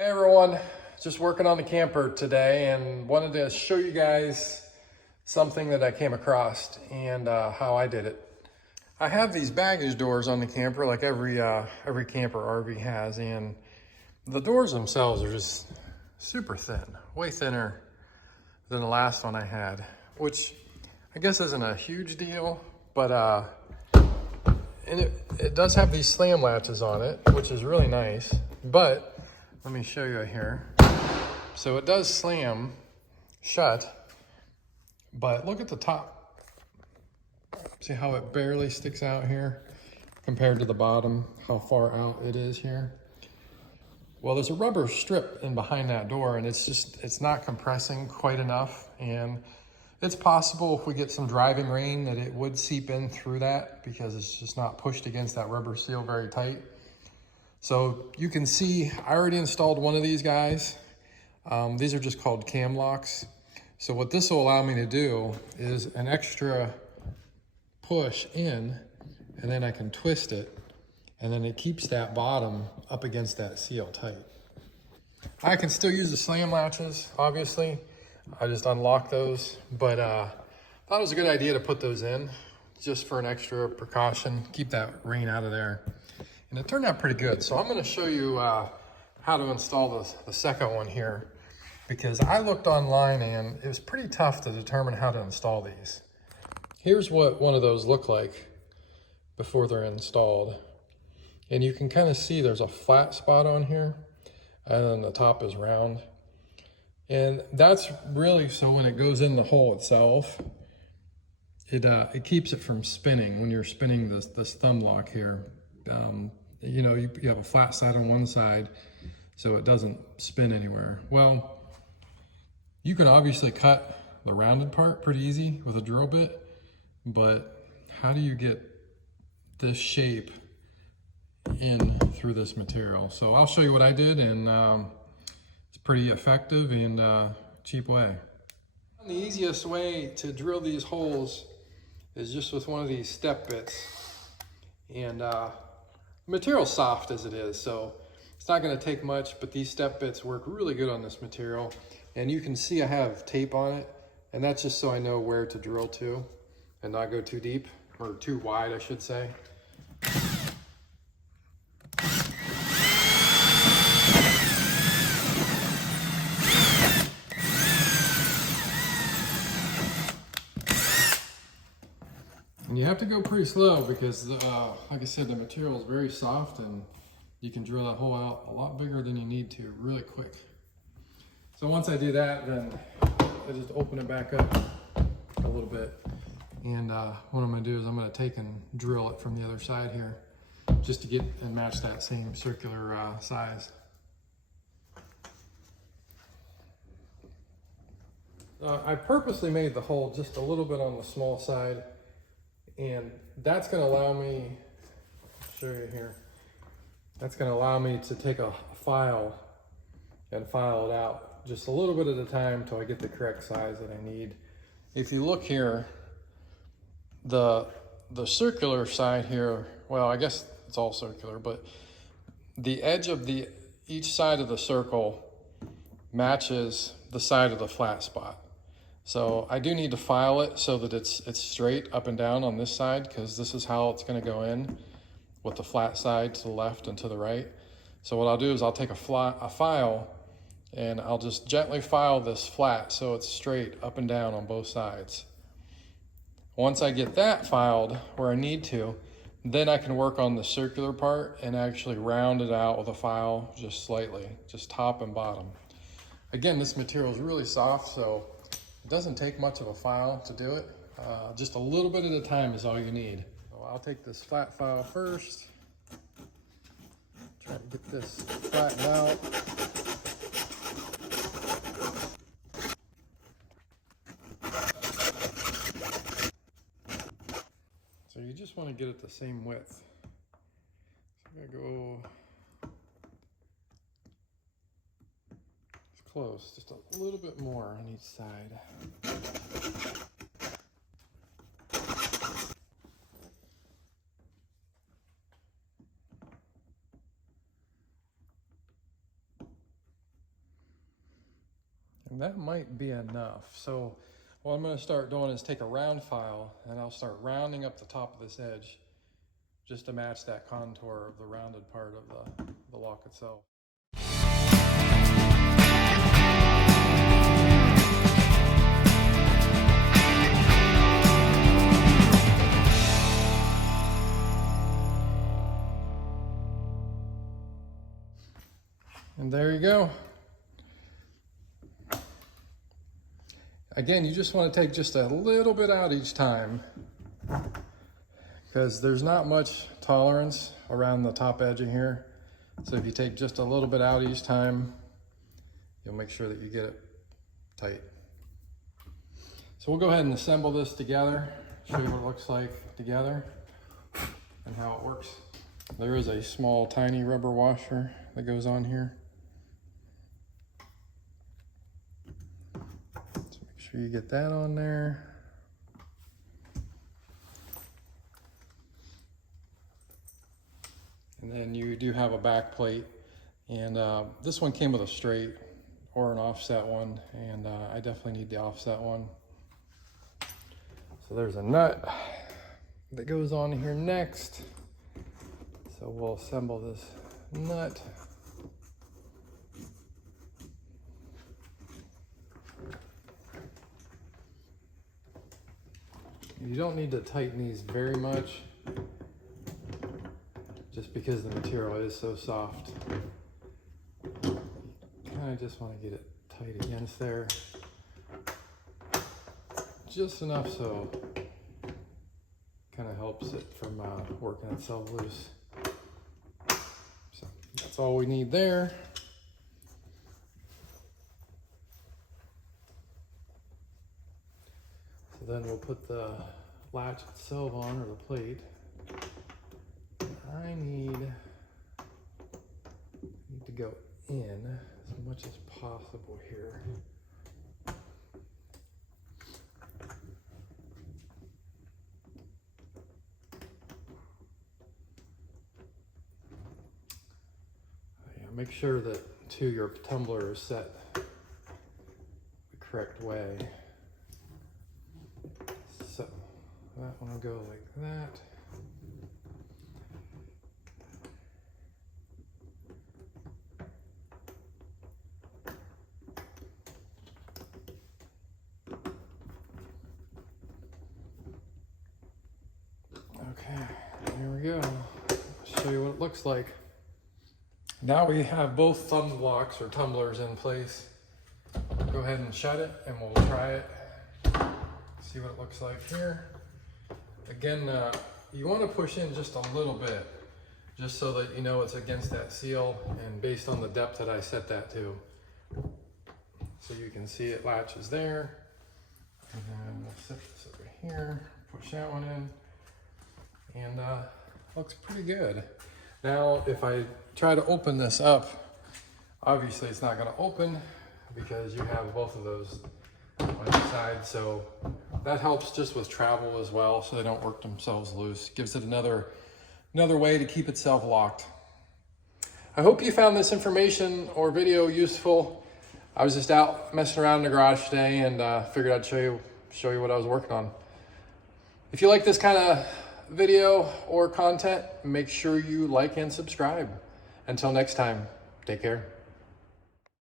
Hey everyone, just working on the camper today and wanted to show you guys something that I came across and how I did it. I have these baggage doors on the camper like every camper RV has, and the doors themselves are just super thin, way thinner than the last one I had, which I guess isn't a huge deal, but and it does have these slam latches on it, which is really nice, but let me show you here. So it does slam shut, but look at the top. See how it barely sticks out here compared to the bottom, how far out it is here? Well, there's a rubber strip in behind that door, and it's not compressing quite enough. And it's possible if we get some driving rain that it would seep in through that because it's just not pushed against that rubber seal very tight. So you can see I already installed one of these guys. These are just called cam locks. So what this will allow me to do is an extra push in, and then I can twist it, and then it keeps that bottom up against that seal tight. I can still use the slam latches, obviously. I just unlock those, but thought it was a good idea to put those in just for an extra precaution, keep that rain out of there. And it turned out pretty good. So I'm gonna show you how to install the second one here, because I looked online and it was pretty tough to determine how to install these. Here's what one of those look like before they're installed. And you can kind of see there's a flat spot on here, and then the top is round. And that's really so when it goes in the hole itself, it keeps it from spinning when you're spinning this thumb lock here. You know, you have a flat side on one side, so it doesn't spin anywhere. Well, you can obviously cut the rounded part pretty easy with a drill bit, but how do you get this shape in through this material? So I'll show you what I did, and it's pretty effective and cheap way. The easiest way to drill these holes is just with one of these step bits. And the material's soft as it is, so it's not going to take much, but these step bits work really good on this material. And you can see I have tape on it, and that's just so I know where to drill to and not go too deep, or too wide, I should say. And you have to go pretty slow because, like I said, the material is very soft, and you can drill that hole out a lot bigger than you need to really quick. So once I do that, then I just open it back up a little bit. And what I'm gonna do is I'm gonna take and drill it from the other side here just to get and match that same circular size. I purposely made the hole just a little bit on the small side, and that's going to allow me, I'll show you here, that's going to allow me to take a file and file it out just a little bit at a time until I get the correct size that I need. If you look here, the circular side here, well, I guess it's all circular, but the edge of each side of the circle matches the side of the flat spot. So I do need to file it so that it's straight up and down on this side, because this is how it's going to go in, with the flat side to the left and to the right. So what I'll do is I'll take a file and I'll just gently file this flat so it's straight up and down on both sides. Once I get that filed where I need to, then I can work on the circular part and actually round it out with a file just slightly, just top and bottom. Again, this material is really soft, so it doesn't take much of a file to do it. Just a little bit at a time is all you need. So I'll take this flat file first. Try to get this flattened out. So you just want to get it the same width. So I'm gonna go close, just a little bit more on each side. that might be enough. So what I'm going to start doing is take a round file and I'll start rounding up the top of this edge just to match that contour of the rounded part of the lock itself. And there you go. Again, you just want to take just a little bit out each time because there's not much tolerance around the top edge of here. So if you take just a little bit out each time, you'll make sure that you get it tight. So we'll go ahead and assemble this together, show you what it looks like together and how it works. There is a small tiny rubber washer that goes on here. So make sure you get that on there. And then you do have a back plate, and this one came with a straight or an offset one, and I definitely need the offset one. So there's a nut that goes on here next. So we'll assemble this nut. You don't need to tighten these very much, just because the material is so soft. Kind of just want to get it tight against there. Just enough so kind of helps it from working itself loose. So that's all we need there. So then we'll put the latch itself on, or the plate. I need to go in as much as possible here. Make sure that too your tumbler is set the correct way. So that one will go like that. Okay, there we go. I'll show you what it looks like. Now we have both thumb blocks or tumblers in place. Go ahead and shut it and we'll try it. See what it looks like here. Again, you want to push in just a little bit, just so that you know it's against that seal and based on the depth that I set that to. So you can see it latches there. And then we'll set this over here, push that one in, and looks pretty good. Now, if I try to open this up, obviously it's not going to open because you have both of those on each side. So that helps just with travel as well, so they don't work themselves loose. Gives it another way to keep itself locked. I hope you found this information or video useful. I was just out messing around in the garage today and figured I'd show you what I was working on. If you like this kind of video or content, make sure you like and subscribe. Until next time, take care.